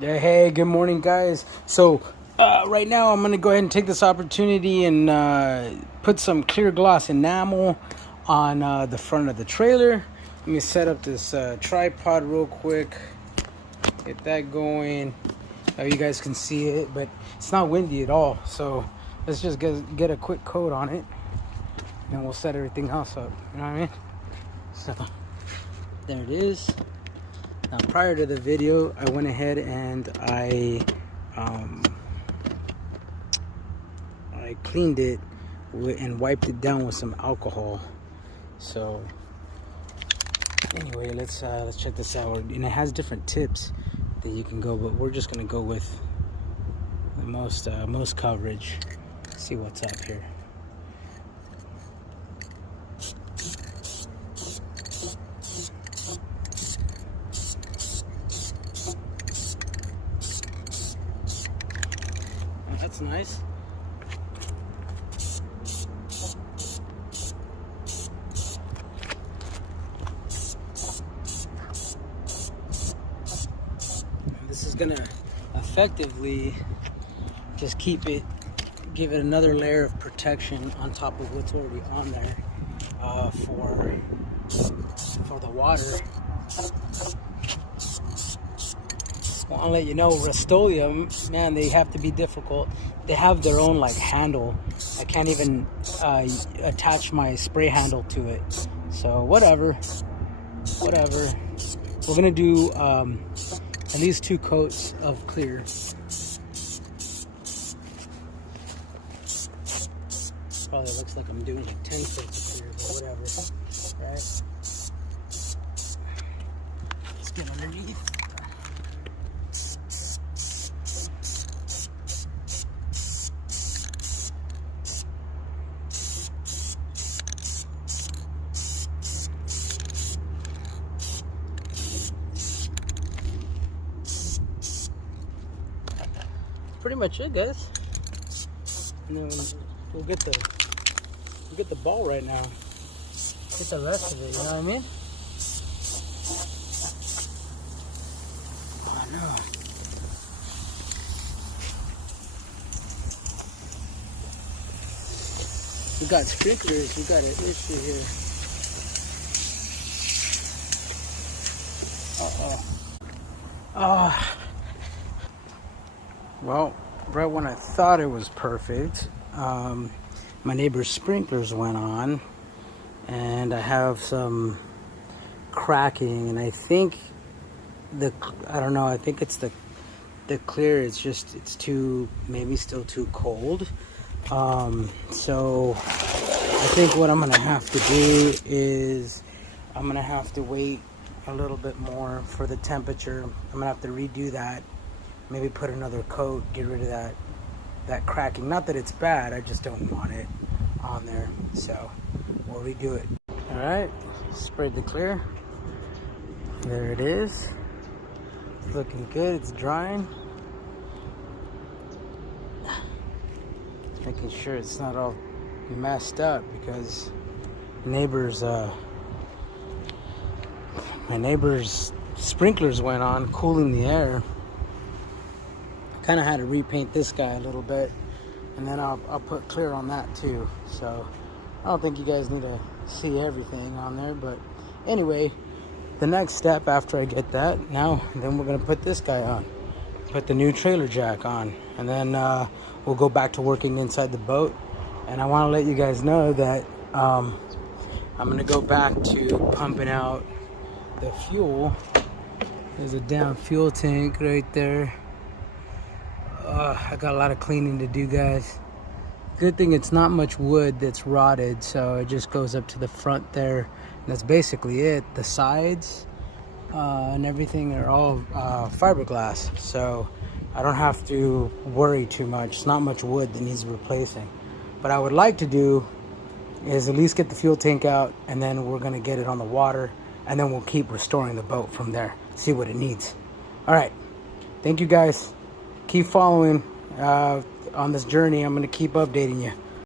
Yeah, hey, good morning, guys. So, right now I'm going to go ahead and take this opportunity and put some clear gloss enamel on the front of the trailer. Let me set up this tripod real quick. Get that going. You guys can see it, but it's not windy at all. So, let's just get a quick coat on it, and we'll set everything else up. You know what I mean? So, there it is. Now, prior to the video, I went ahead and I cleaned it and wiped it down with some alcohol. So anyway, let's check this out. And it has different tips that you can go, but we're just gonna go with the most coverage. See what's up here. That's nice. This is gonna effectively just give it another layer of protection on top of what's already on there for the water. I'll let you know, Rust-Oleum, man, they have to be difficult. They have their own like handle. I can't even attach my spray handle to it. So whatever. We're gonna do at least 2 coats of clear. Probably looks like I'm doing like 10 coats of clear, but whatever. Right? Let's get underneath. Pretty much it, guys. And then we'll get the ball right now. Get the rest of it, you know what I mean? Oh no. We got sprinklers, we got an issue here. Well, right when I thought it was perfect, my neighbor's sprinklers went on, and I have some cracking, and I think I think it's the clear. It's too, maybe still too cold. So I think what I'm gonna have to do is I'm gonna have to wait a little bit more for the temperature. I'm gonna have to redo that. Maybe put another coat, get rid of that cracking. Not that it's bad, I just don't want it on there. So we'll redo it. All right, sprayed the clear. There it is. It's looking good, it's drying. Making sure it's not all messed up because my neighbor's sprinklers went on, cooling the air. Kind of had to repaint this guy a little bit, and then I'll put clear on that too. So I don't think you guys need to see everything on there, but anyway, the next step after I get that, then we're gonna put this guy on, put the new trailer jack on, and then we'll go back to working inside the boat. And I want to let you guys know that I'm gonna go back to pumping out the fuel. There's a damn fuel tank right there. I got a lot of cleaning to do, guys. Good thing it's not much wood that's rotted, so it just goes up to the front there. And that's basically it. The sides and everything are all fiberglass, so I don't have to worry too much. It's not much wood that needs replacing. But I would like to do is at least get the fuel tank out, and then we're gonna get it on the water, and then we'll keep restoring the boat from there, see what it needs. All right, thank you guys. Keep following on this journey. I'm going to keep updating you.